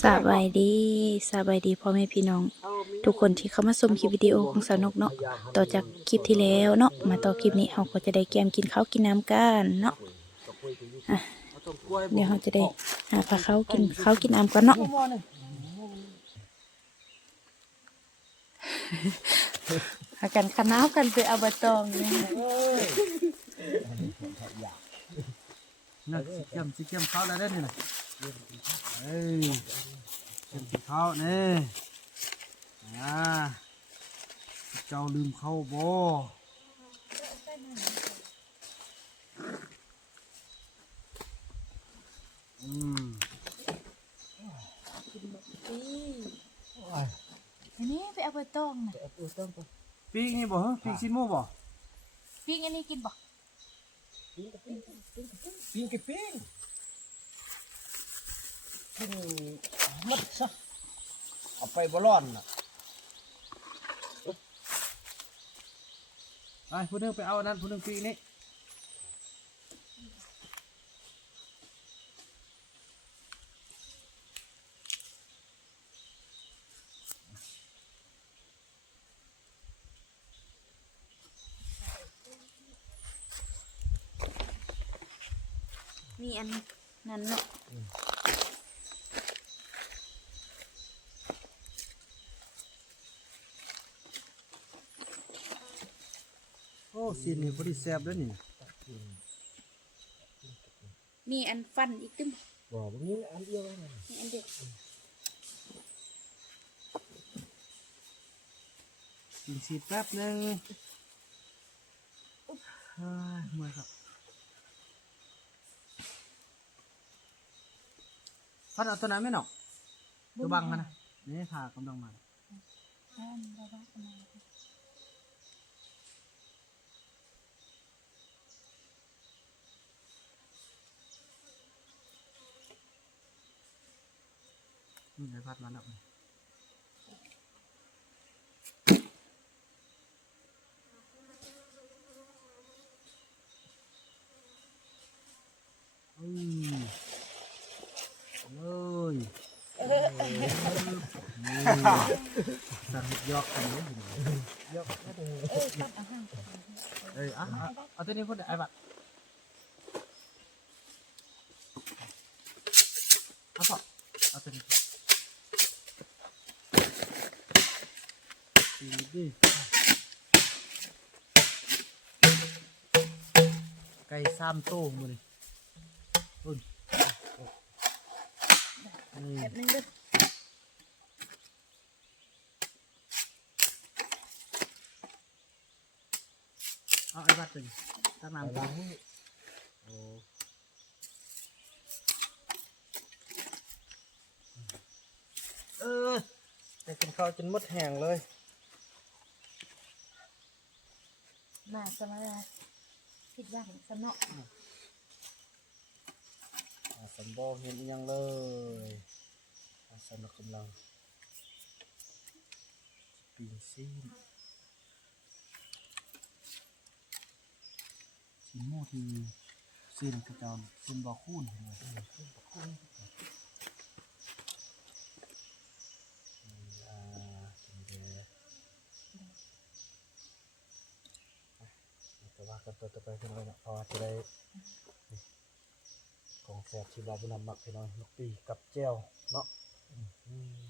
สบายดีสบายดีพ่อแม่พี่น้องทุกคนที่เข้ามาชมคลิปวิดีโอของสาวนกเนาะต่อจากคลิปที่แล้วเนาะมาต่อคลิปนี้เราก็จะได้แกมกินข้าวกินน้ำกันเนาะอ่ะเดี๋ยวเราจะได้หาพาเขากินข้าวกินน้ำกันเนาะหากันข้าวกันไปเอาใบตองนี่น่ะสิเกี่ยมข้าวแล้วได้นี่นะเอ้ยเกี่ยมข้าวนี่เจ้าลืมข้าวบ่อืมอันนี้ไปเอาใบตองนะ ปีกนี่บ่ฮะปีกซิโม่บ่ ปิ้งอันนี้กินบ่ ปิ้งกับปิ้งมัดซะเอาไปบอลอนน่ะ ไปผู้หนึงไปเอาอันนั้นผู้หนึงปีกนี่มีอันนั้นเนาะ โอ้ซีนนี่พอดีแซ่บเด้อนี่ มีอันฟันอีกตึ้ม บอกว่านี้อันเดียวนะ มีอันเดียว กินซีแป๊บหนึงเฮ้ยเมื่อยครับพัดเอาตัวนั้นไหมเนาะตัวบังมันนะนี่พากำลังมาไอ้พัดมันออกเลยสั่งยอกกันเลยยอกเอาตัวนี้พูดไอ้บัดเอาพอเอาตัวนี้ดิไก่ซ้ำโต้มือนี่อุ่นนี่ แบบนึงเด้อ เอาไอ้บัดเป็นตั้งน้ำ ล้างมือ โอ้แต่กินข้าวจนหมดแห้งเลย มาสมาร์คิดว่าเห็นสนอ สมบูรณ์เห็นอีกอยังเลยสำหรับกำลังปีนซีนซีนโม่ทีซีนกระจรซีนบอคูนเห็นไหมแต่ว่ากันต่อไปขึ้นไปนะเพราะว่าจะได้ของแซ่บที่เราบุญนำมักพี่น้องลูกปีกับแจ่วเนาะ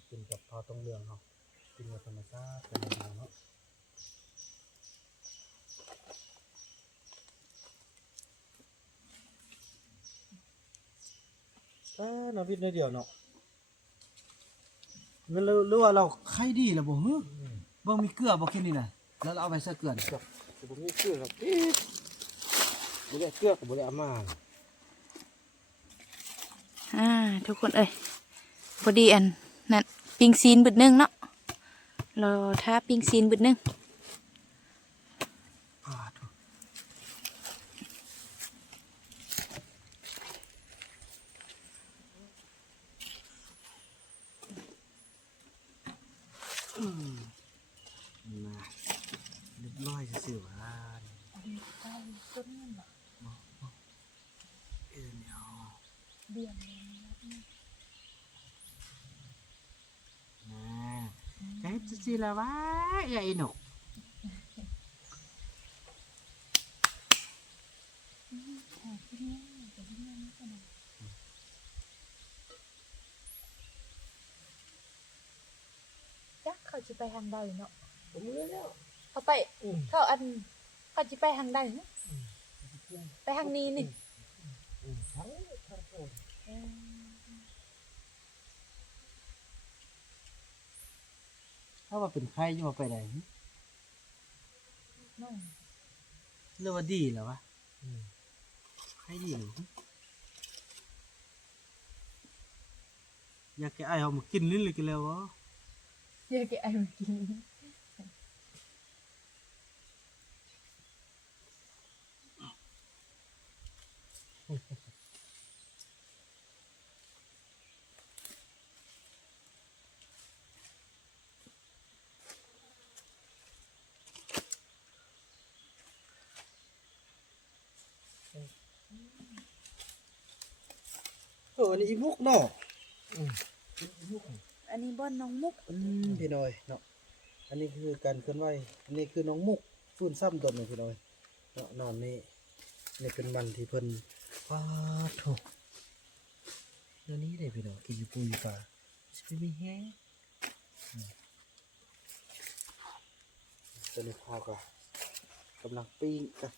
กินกับพอต้องเรืองเขากินกับธรรมชาติเป็นอะไรเนาะนาวิทย์ในเดียวเนาะเงินหรือว่าเราไข่ดีแล้วบ่ฮึบ่มีเกลือบ่แค่นี้นะแล้วเราเอาไปใส่เกลือ ผมมีเกลือครับไม่ได้เกลือกับไม่ได้อามา ทุกคนเอ้ยพอดีอันนั่นปิ้งซีนบึดนึงเนาะรอถ้าปิ้งซีนบึดนึง เรียบร้อยสิวะเนี่ย สิละวะใหญ่หนกจักเขาจะไปทางใดเนาะ ผมเลยแล้ว เขาไปเขาอันเขาจะไปทางใดเนาะไปทางนี้นี่ ทั้งโอนถ้าว่าเป็นใครจะมาไปไหน น้อง เรียกว่าดีเหรอวะใครดีหรืออยากแกไอ้เอามากินลิ้นเลยกันแล้ววะ เดี๋ยวแกไอ้มากิน อันนี้อีมุกเนาะ อันนี้บ่อนน้องมุก พี่น้อยเนาะอันนี้คือการเคลื่อนไหวอันนี้คือน้องมุกฟื้นซ้ำตนเลยพี่น้อยเนาะนอนนี่นี่เป็นมันที่เพิ่นว้าโถเดี๋ยวนี้เลยพี่น้อยกินอยู่ปูอยู่ป่าสิไปมีแฮงตอนนี้พ่อก็กำลังปิ้งกัน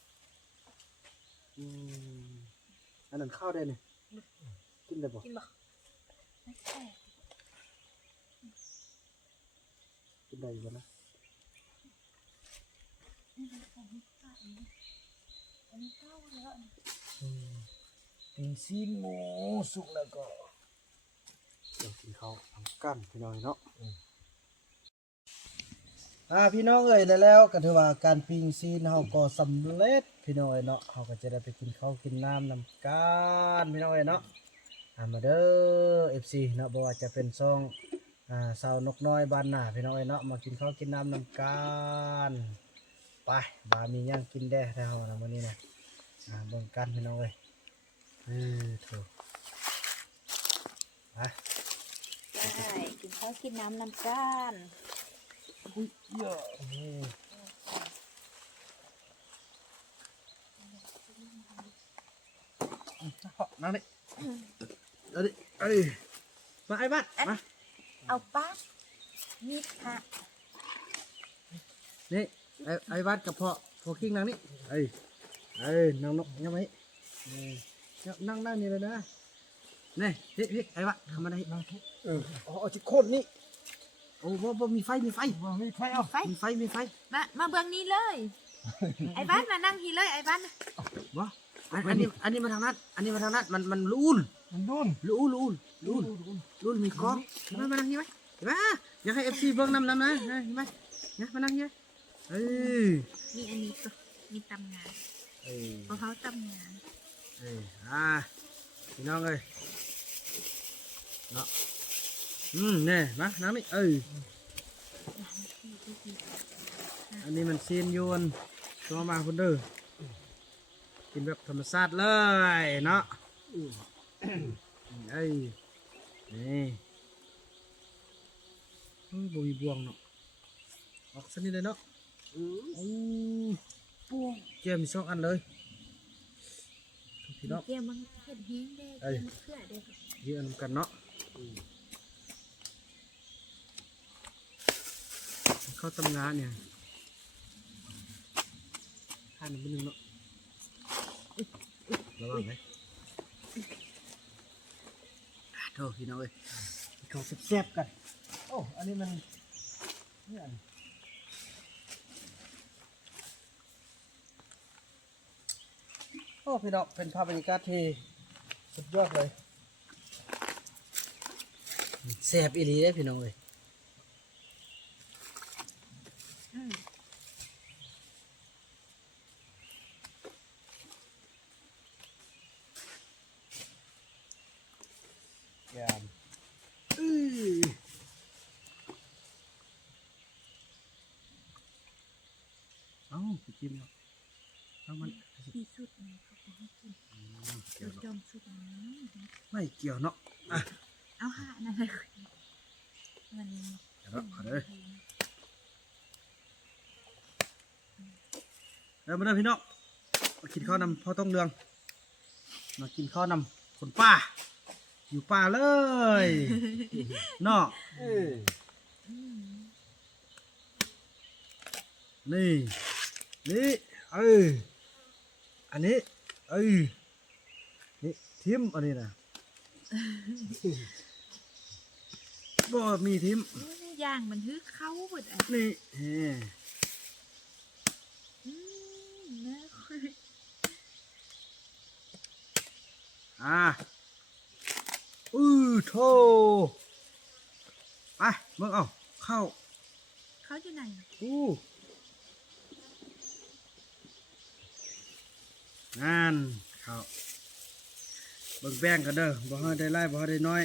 อันนั้นข้าวได้เนี่ยกินได้บ่ กินบ่ไม่ใช่ กินได้อยู่บ่นะ อันนี้ข้าวแล้ว ปิ้งซีนหมูสุกแล้วก็เดี๋ยวกินข้าวทำกันพี่น้อยเนาะพี่น้องเอ้ยแล้วก็ถือว่าการปิ้งซีนเฮาก็สำเร็จพี่น้อยเนาะเฮาก็จะได้ไปกินข้าวกินน้ำนำกันพี่น้อยเนาะมาเด้อ FC เนาะบ่ว่าจะเป็นซ่องสาวนกน้อยบ้านหน้าพี่น้อยเนาะมากินข้าวกินน้ำนำกันไปบ่ามีหยังกินแด้แต่เฮานะมื้อนี้นะเบิ่งกันพี่น้องเอ้ยโถไป ใช่กินข้าวกินน้ำน้ำกัน เยอะนั่งดิเอาดิเอาดิมาไอ้บ้านมา เอาป้ามีดฮะ นี่ไอ้บ้านกับพ่อคิงนั่งนี่นั่งนกยังไงนั่งนี่เลยนะนี่พี่ไอ้บ้านทำอะไรเอาจิโคนนี่โอ้บ่มีไฟเอามีไฟมาเบื้องนี้เลย ไอ้บ้านมานั่งทีเลยไอ้บ้าน บ่อันนี้มาทางนั้นมันรูนมีกล้องมานั่งนี่ไหมเห็นไหมอยากให้ FC เบิ่งนำนะเห็นไหมเนี่ยมานั่งนี่มีอันนี้ก็มีตำงานเพราะเขาตำงาน พี่น้องเอ้ยเนาะเนี่ยมานั่งนี่อันนี้มันซีนยวนตัวมาคนเด้อกินแบบธรรมชาติเลยเนาะนี่บุยบวงเนาะออกสักนิดเลยเนาะปูเจียมีสองอันเลยพี่น้อง เกี่ยมันเห็ดแห้งได้กินเพื่อเด็ก เยอะกันเนาะเขาทำงานเนี่ยข้าหนึ่งเป็นหนึ่งเนาะระวังไหมโทษพี่น้องเอ้ยเขาแซ่บๆกันโอ้อันนี้มันนี่อันโอ้พี่น้องเป็นภาพบรรยากาศที่สุดยอดเลยแซ่บอีหลีได้พี่น้องเอ้ยยามไปกินเนาะเอามัน มีสุดไหมเขาบอกให้กิน เกี่ยว จอ เนาะ มสุดนี้ ไม่เกี่ยวเนาะ เอาหานั่นเลยมัน เดี๋ยวเนาะเอาเลย แล้วมาเด้อพี่น้องมากินข้าวนำพ่อต้องเรืองมากินข้าวนำคนป่าอยู่ป่าเลยเนาะนี่นี่อันนี้นี่ทิมอันนี้นะบ่มีทิม ย่างมันฮึเข้าหมดอ่ะ นี่นะ โธไปเบิ่งเอาเข้า เขาอยู่ไหน นั่นเข้าเบิ่งแป้งกันเด้อบ่ให้ได้ไล่บ่ให้ได้น้อย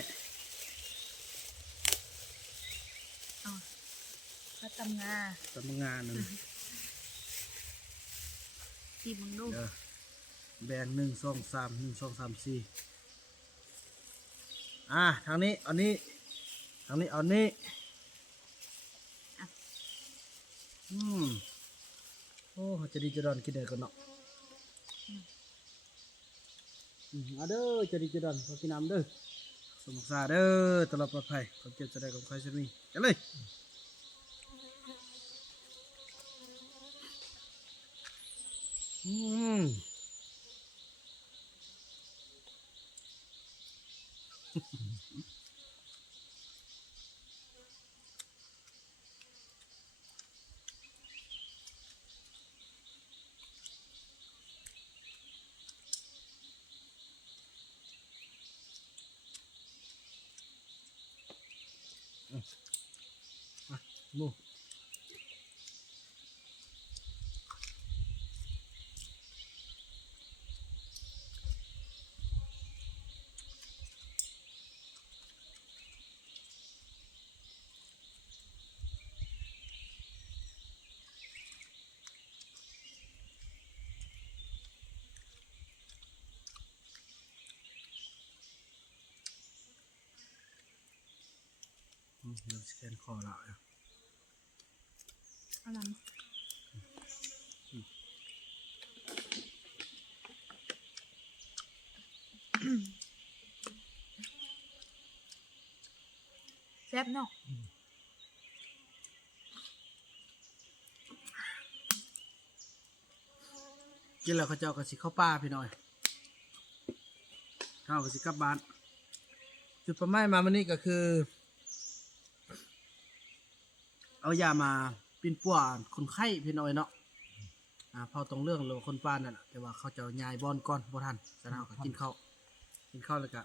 เขาทำงาน ทำงานนั่น ที่มึงดู เด้อแบ่ง1 2 3 1 2 3 4ทางนี้เอานี้ทางนี้เอานี้โอ้จะดีจะดอนกินได้ก่อนเนาะเอาเด้อจะดีจะดอนขอกินน้ำเด้อสมศาเด้อตลอดปลอดภัยความเจ็บจะได้ของใครจะมีกันเลยมูเราสแกนคอละ อะไรแซ่บเนาะ กินแล้วเขาเจ้าก็สิเข้าป่าพี่น้อยเข้าก็สิกลับบ้านจุดประมาณมาวันนี้ก็คือ เอายามาปินป่วนคนไข้พี่น้อยเนาะพอตรงเรื่องเลยคนป่านั่นแหละแต่ว่าเขาจะยายบอลก่อนบ่ทันแต่เราก็กินข้าวแล้วก็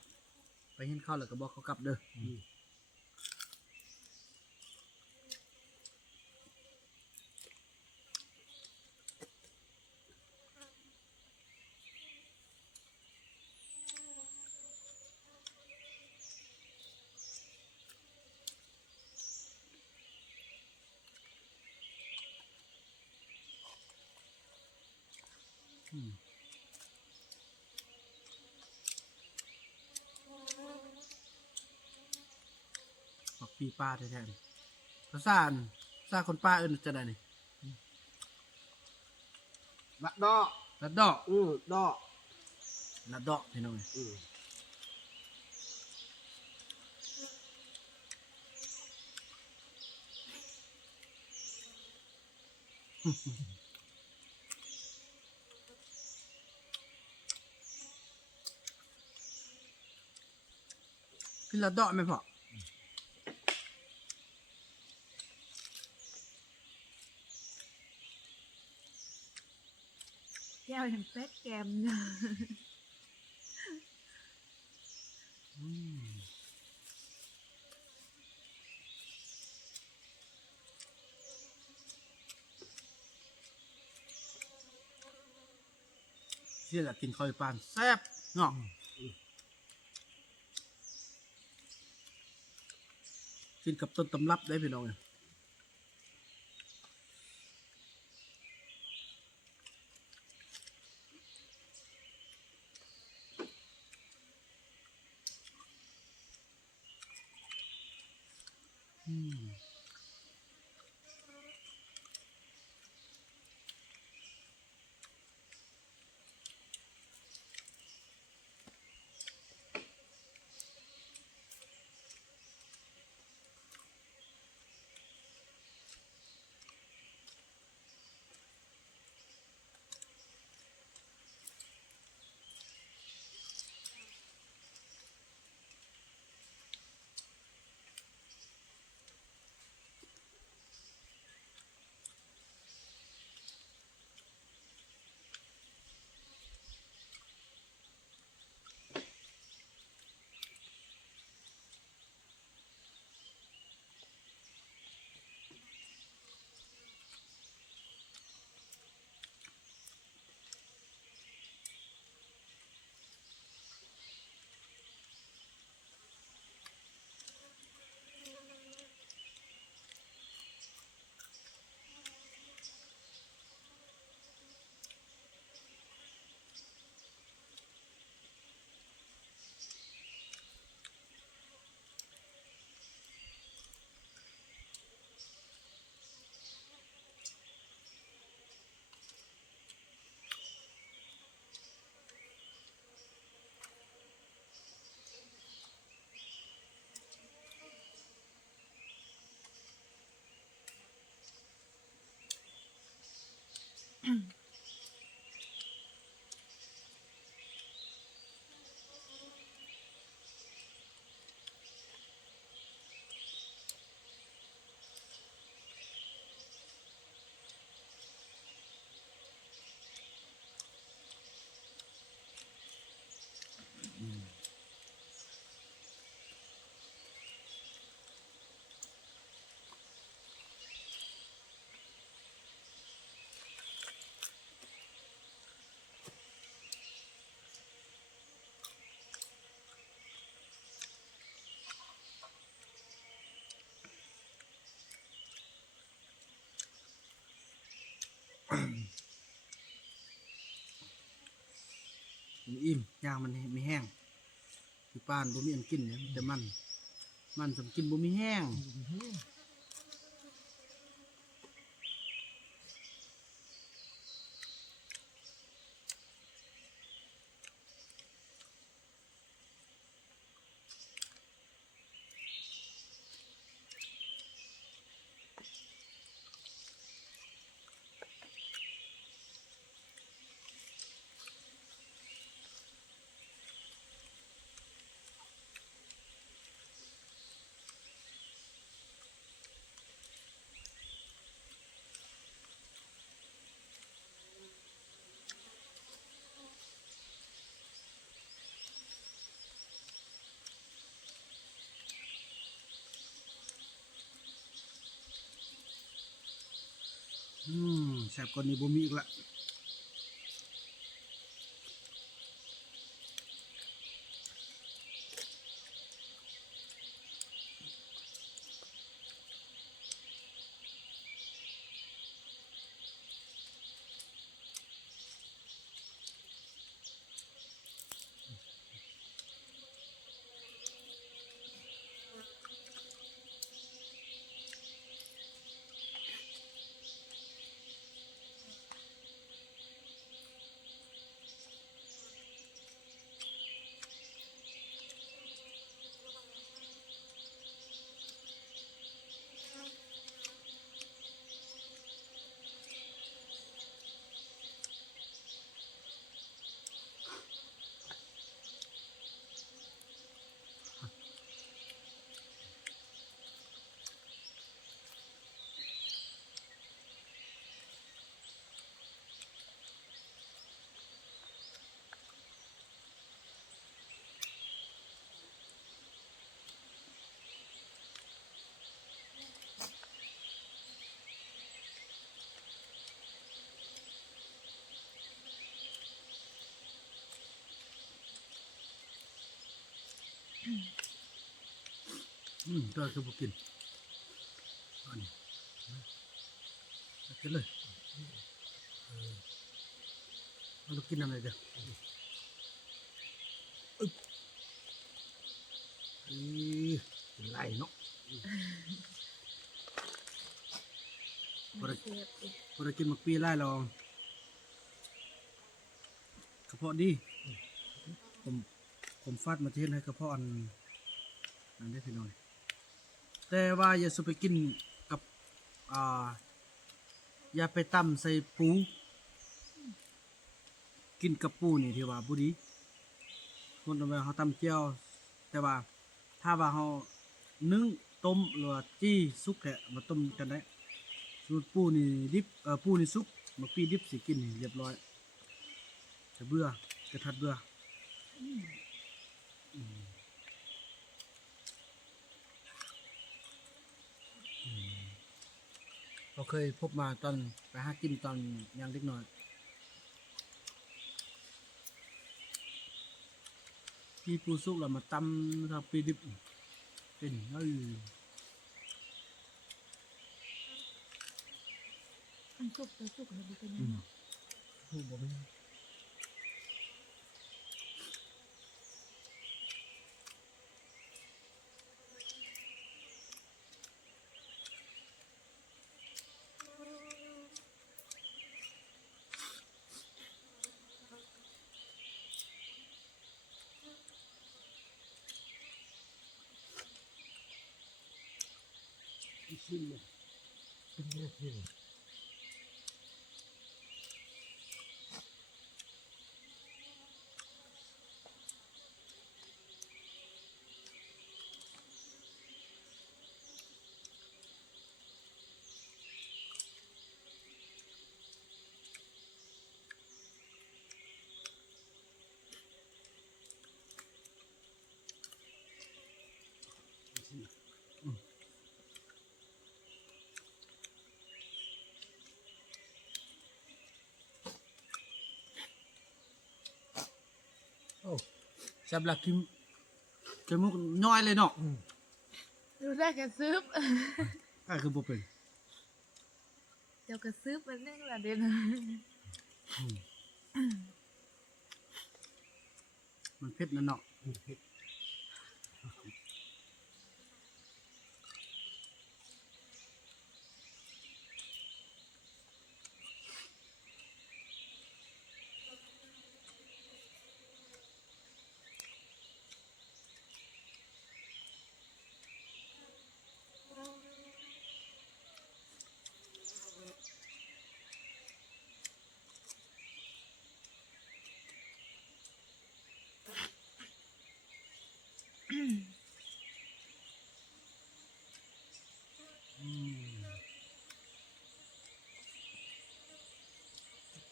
ไปเห็นข้าวแล้วก็บอกเขากลับเด้อบอกปีป้าแท้ๆนี่ภาษาคนป้าเอิ้นจะได้นี่ ละดอก ลัดดอก ดอก ลัดดอกพี่น้อยกินลัดดอกไหมพ่อ แก้วยังเป็ดแกมเนาะ เชื่อแหละกินข้าวปานแซ่บเนาะกินกับต้นตำรับได้พี่น้องเนี่ย อิ่มย่างมันไม่แห้งคือปานบ่มีอันกินเนี่ยแต่มันสำกินบ่มีแห้งแซ่บกว่านี้บ่มีอีกละก็คือบ่กินอันนี้กินเลยเรากินอะไรเด้อไหลเนาะพอได้กินมักปีไล่ลองกระเพาะดีผมฟาดมาเทศให้กระเพาะอันนั้นได้พี่น้อยแต่ว่าอย่าสุไปกินกับอย่าไปตำใส่ปูกินกับปูนี่ที่ว่าบุดีคนเอาไปเขาตำเจียวแต่ว่าถ้าว่าเขานึ่งต้มหรือว่าจี้ซุกแหละมาต้มกันได้สูตรปูนี่ดิบปูนี่ซุกมาปีดิบสิกินเรียบร้อยจะเบื่อกระทัดเบื่อเราเคยพบมาตอนไปหากินตอนยังเล็กน้อยที่ปูซุกเรามาตำทำปีดิบเป็นมันสุกแต่สุกแล้วบ่เป็น ผู้บ่มี ชิมเลย เป็นแค่ที่ โอ้สำหรับกินจมูกน้อยเลยเนาะ ดูได้กระซึบ ก็คือบ่เป็น เดี๋ยวกระซึบมันนึงละเด่น มันเผ็ดนั่นเนาะ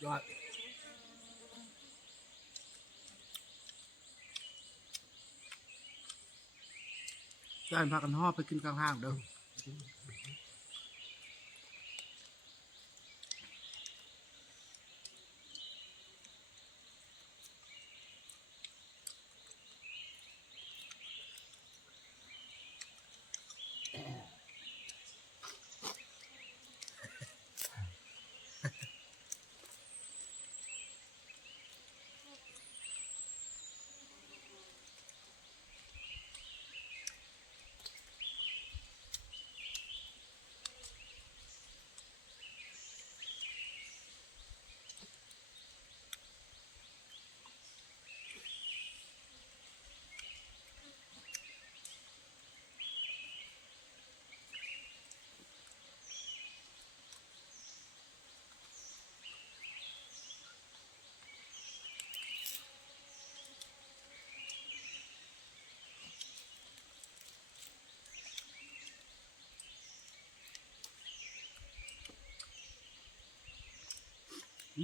ยอดจานพากันห่อไปกินกลางห้างเด้อ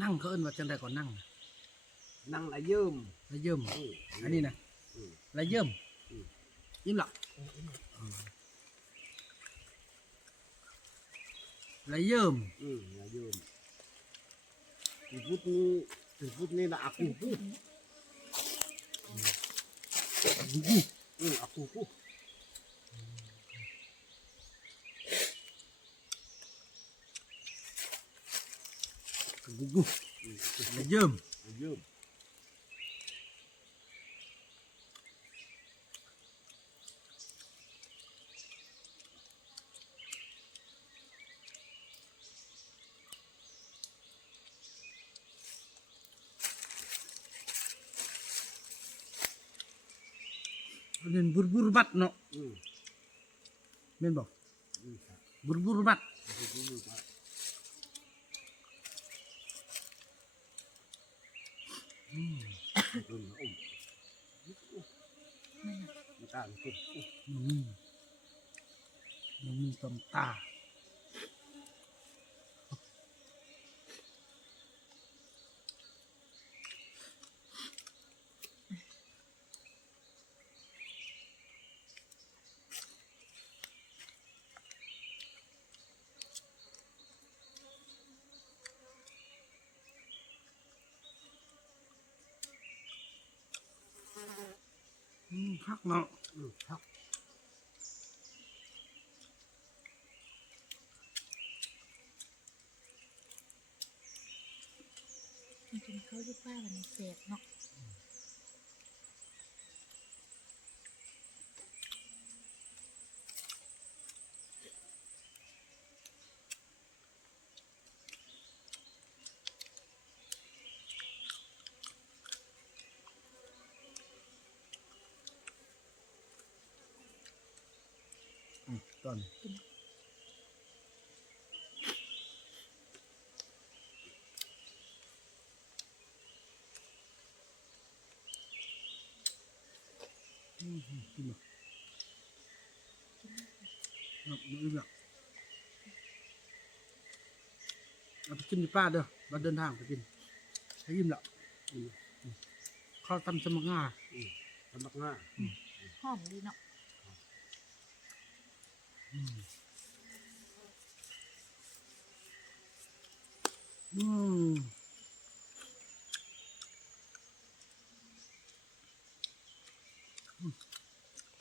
นั่งเขาเอิ้นว่าจังไดก่อนนั่ง นั่งละยืม ละเยิ่มอันนี้นะละเยิ่มยิ้มหลักละเยิ่ม ละยืมพูดนี่นะอากูพูดอากูพูดกุกุละเยิ่ม ละยืมอันนี้บุรบัดเนาะ อืม แม่นบอก อืมครับ บุรบัด อืมครับอืมมาตามคุณ มันมีตำตาพักเนาะ ครับ มันกินข้าวที่ป้าวันนี้เสพเนาะ ตอนกินบ่ไม่แบบเอาไปกินที่ป้าเด้อมาเดินทางไปกินให้ยิ้มละข้าวตำสมักงา สมัครหน้า หอมดีเนาะ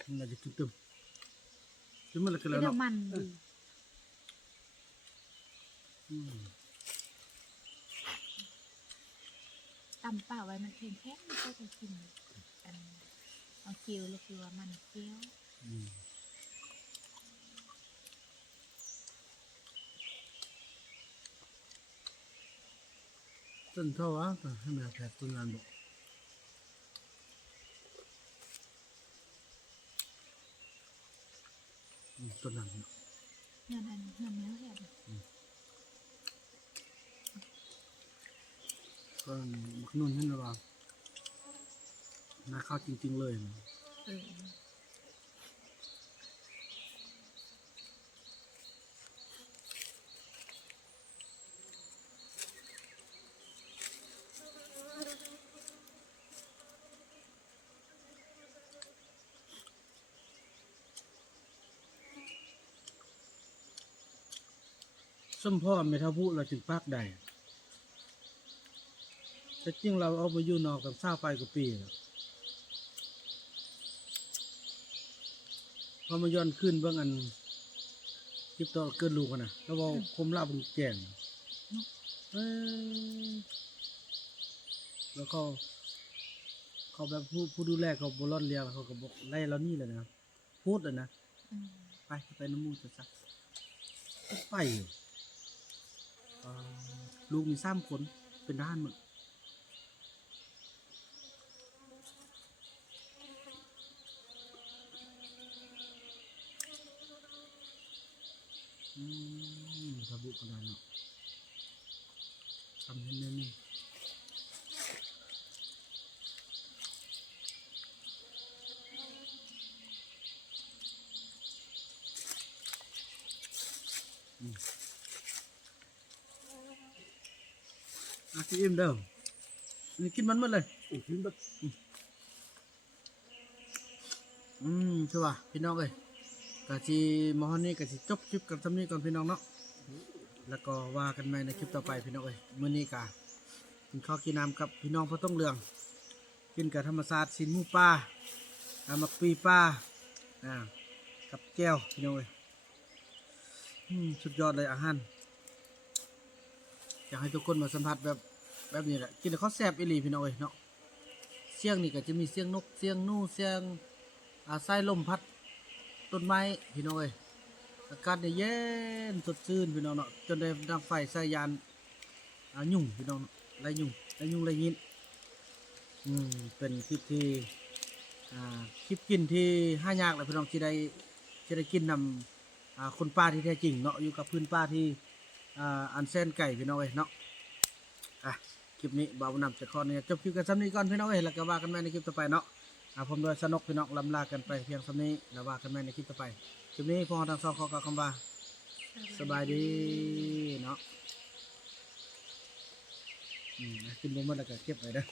มันจะกินเต็มกินมันละกัน เดี๋ แล้ว ยว เนาะ มันดีตำเปล่าไว้มันแข็งๆไม่ค่อยจะกิน อันเอาคิวหรือคือว่ามันเคี้ยว ต้นเท่าวะแต่ให้แม่แผดต้นงานบอกต้นนั้นเนาะ เงินอันเงินเนื้อแหบ ก็มักนุ่นเห็นหรือเปล่านาข้าวจริงๆเลยนะ เออส้มพ่อไม่เท่าพูดเราจึงปากใดแต่จริงเราเอามาอยู่นอกกับเศร้าไปกว่าปีแล้วพอมาย้อนขึ้นเบื้องอันคลิปต่อเกินลูกกันนะแล้วบอกคมลาบนแก่งเอ้ยแล้วเขาแบบผู้ดูแลเขาบรอดเรียงเขาก็บอกไล่เรานี่เลยนะพูดเลยนะ ไปน้ำมูกจะซักไปอยู่ลูกมี3 คนเป็นด้านหมดสบุกขนาดเนาะทำให้เนื้อนี่กินอิ่มเด้อนี่กินมันหมดเลย กินแบบ ใช่ป่ะพี่น้องเอ้ยกะจีมอฮอนนี่กะจีจบคลิปกันทำนี้ก่อนพี่น้องเนาะแล้วก็ว่ากันใหม่ในคลิปต่อไปพี่น้องเอ้ยมื้อนี้กะกินข้าวกินน้ำกับพี่น้องพ่อต้องเรืองกินกับธรรมศาสตร์สินหมูปลามักปีปลากับแก้วพี่น้องเอ้ยสุดยอดเลยอาหารอยากให้ทุกคนมาสัมผัสแบบนี้แหละกินแล้วเขาแซ่บอีหลีพี่น้องเอ้ยเนาะเสียงนี่ก็จะมีเสียงนกเสียงนู่เสียงสายลมพัดต้นไม้พี่น้องเอ้ยอากาศเนี่ยเย็นสดชื่นพี่น้องเนาะจนได้ดังไฟใส่ยานยุ่งพี่น้องเนาะไรยุ่งไรยินเป็นคลิปที่คลิปกินที่ห้ายากเลยพี่น้องที่ได้กินนำคนป้าที่แท้จริงเนาะอยู่กับพื้นป้าที่อันแสนไก่พี่น้องเอ้ยเนาะคลิปนี้บ่าวนำจะขอเนี่ยจบคลิปกันซ้ำนี้ก่อนพี่น้องเอ้ยแล้วก็ว่ากันใหม่ในคลิปต่อไปเนาะผมโดยสนุกพี่น้องลำลากันไปเพียงซ้ำนี้แล้วว่ากันใหม่ในคลิปต่อไปคลิปนี้พวกเราทั้งสองขอกล่าวคำว่าสบายดีเนาะกินบ่หมดแล้วก็เก็บไว้เด้อ